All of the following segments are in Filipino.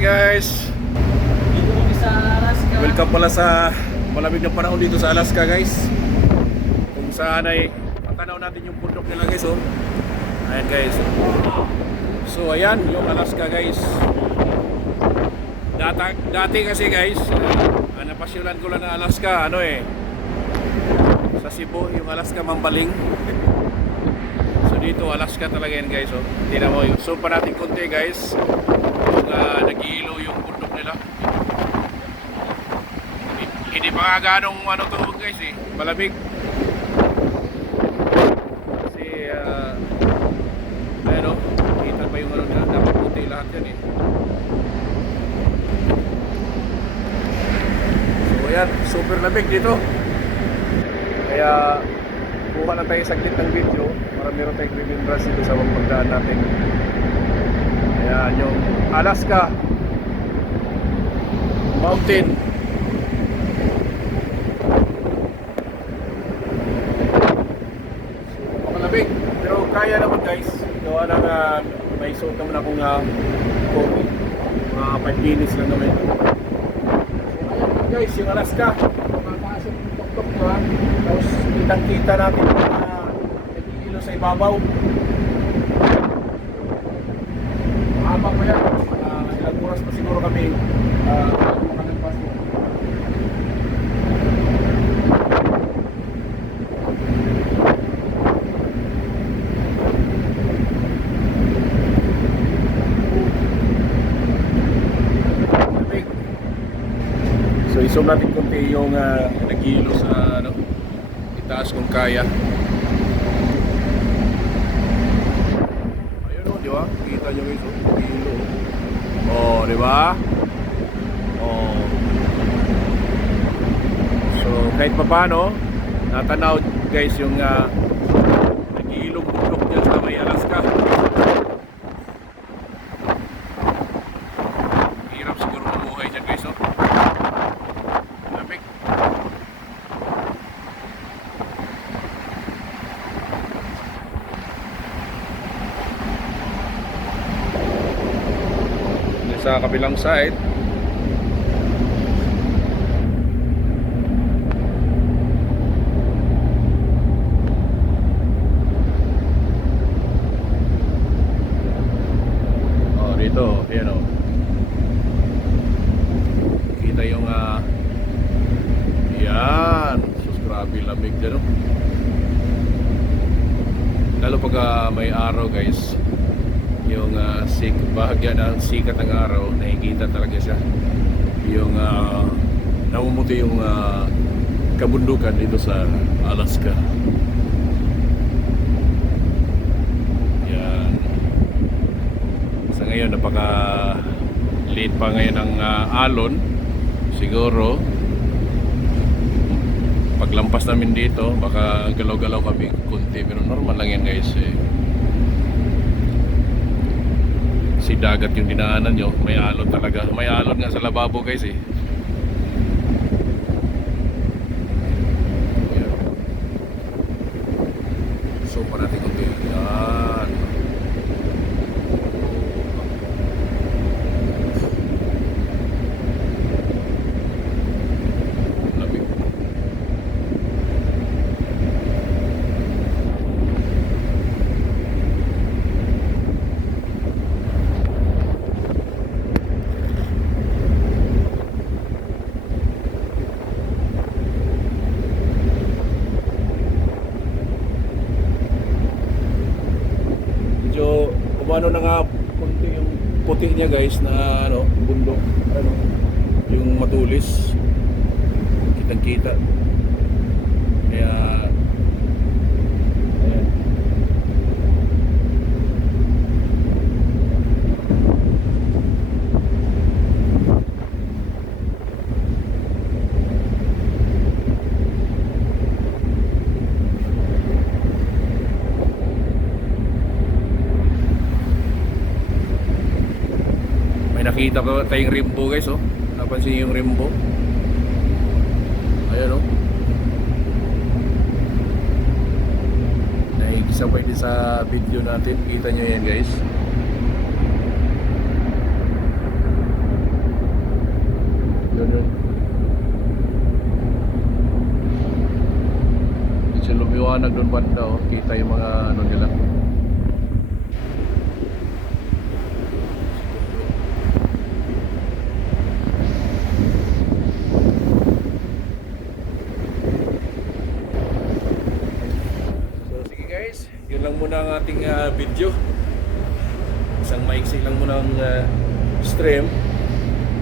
guys! Dito kami sa Alaska. Welcome pala sa malamig na panahon dito sa Alaska guys. Kung saan ay patanaw natin yung bundok nila guys oh. Ayan guys. So ayan yung Alaska guys. Data, dati kasi guys, uh, napasyonan ko lang ng Alaska, ano eh, sa Cebu, yung Alaska Mambaling. So dito Alaska talaga yan guys oh. Tingnan mo, yung zoom pa natin konti guys. Uh, nag-iilo yung bundok nila. Hindi pa nga ganong ano to guys eh, malamig. Kasi uh, ano, kita pa yung ano na dapat puti lahat yan eh. So ayan, super lamig dito. Kaya kuha na tayo saglit ng video para meron tayong remembrance dito sa pagdaan natin. Ayan yung Alaska Mountain malamig. Pero kaya naman guys. Gawa na nga may suot naman akong uh, coffee. Mga 5 minutes lang naman. So, ayan guys, yung Alaska. Mataas yung tuktok nyo ha. Tapos kitang kita natin yung uh, sa ibabaw. Pa yan. Uh, ilang oras pa siguro kami uh, makalagpas mo. So isom natin konti yung uh, nagilo sa ano, itaas kung kaya. Ayun o, di ba? Kita nyo guys, oh, kilo. Oh, di ba? Oh. So kahit pa paano, natanaw guys yung uh, nag-iilong bundok dyan sa may Alaska. Hirap siguro mabuhay dyan guys, oh. Lamig. Sa kabilang side, Oh, dito, ayan oh. Kita yung ah Yan. Sus, grabe lamig dyan oh. Lalo pag ah, may araw guys, yung uh, sik bahagya ng sikat ng araw, nakikita talaga siya. Yung uh, namumuti yung ah, kabundukan dito sa Alaska. Yan. Sa ngayon, napaka late pa ngayon ng ah, alon. Siguro, paglampas namin dito, baka galaw-galaw kami kunti. Pero normal lang yan guys. Eh. Si dagat yung dinaanan nyo, may alon talaga. May alon nga sa lababo guys eh. So, pa natin kunti. Yan. Lamig. Medyo nga konti yung puti niya guys na ano, bundok, ano, yung matulis. Kitang kita. Kaya ayan. May nakita pa tayong rainbow guys oh. Napansin yung rainbow. Ayan oh. Naikisabay din sa video natin. Kita nyo yan guys. doon. Medyo lumiwanag doon banda oh. Kita yung mga ano nila. So sige guys, yun lang muna ang ating ah, video. Isang maiksi lang muna ang ah, stream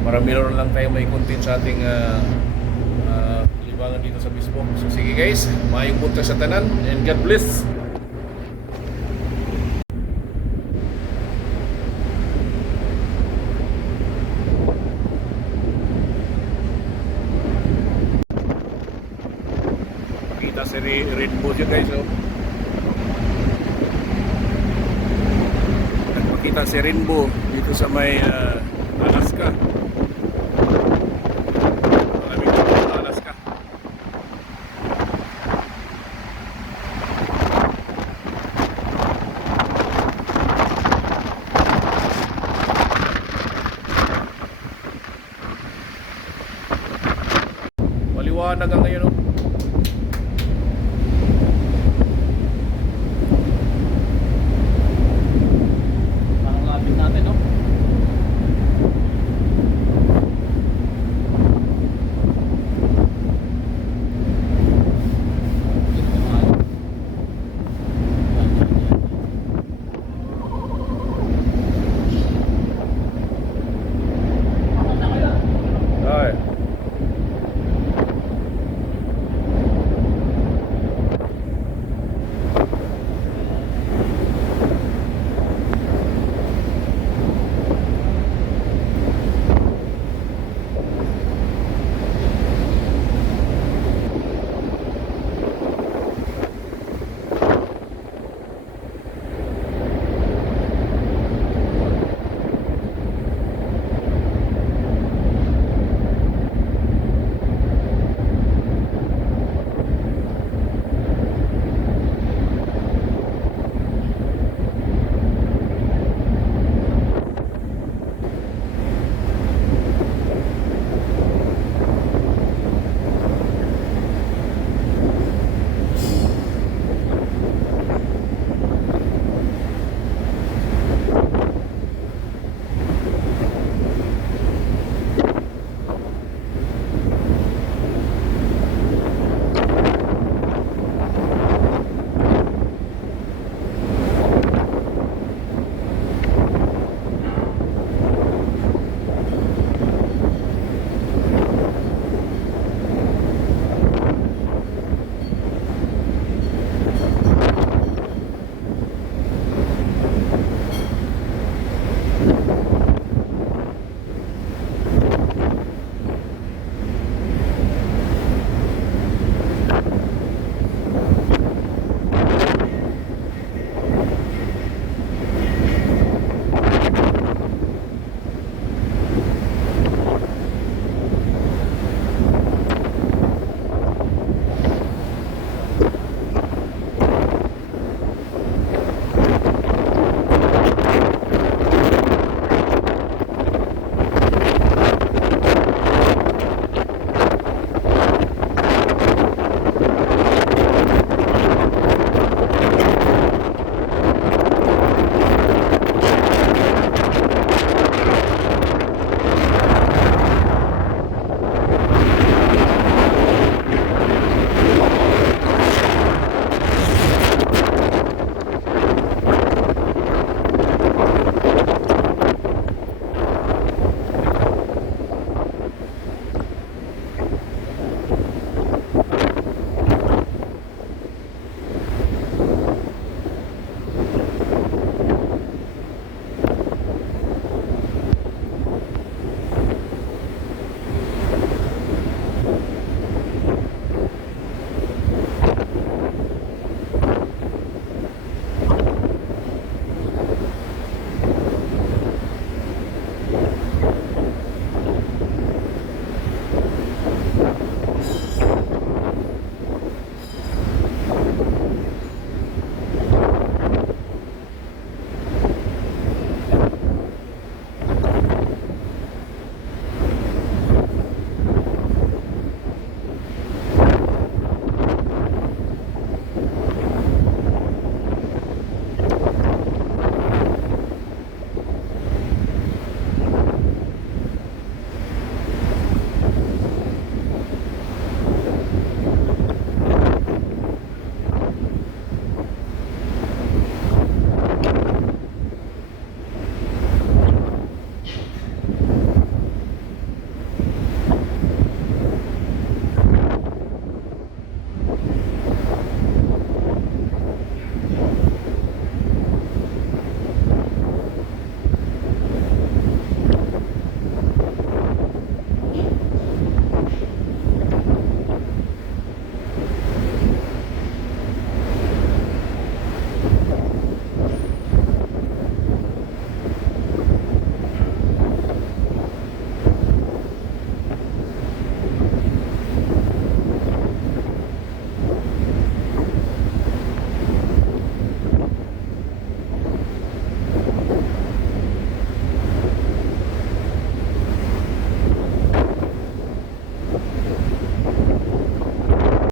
para meron lang tayo may content sa ating ah, ah, libangan dito sa Facebook. So sige guys, mayong punta sa tanan and God bless. Pakita si Re- Rainbow dyan guys. Oh. Rainbow dito sa may ah, Alaska.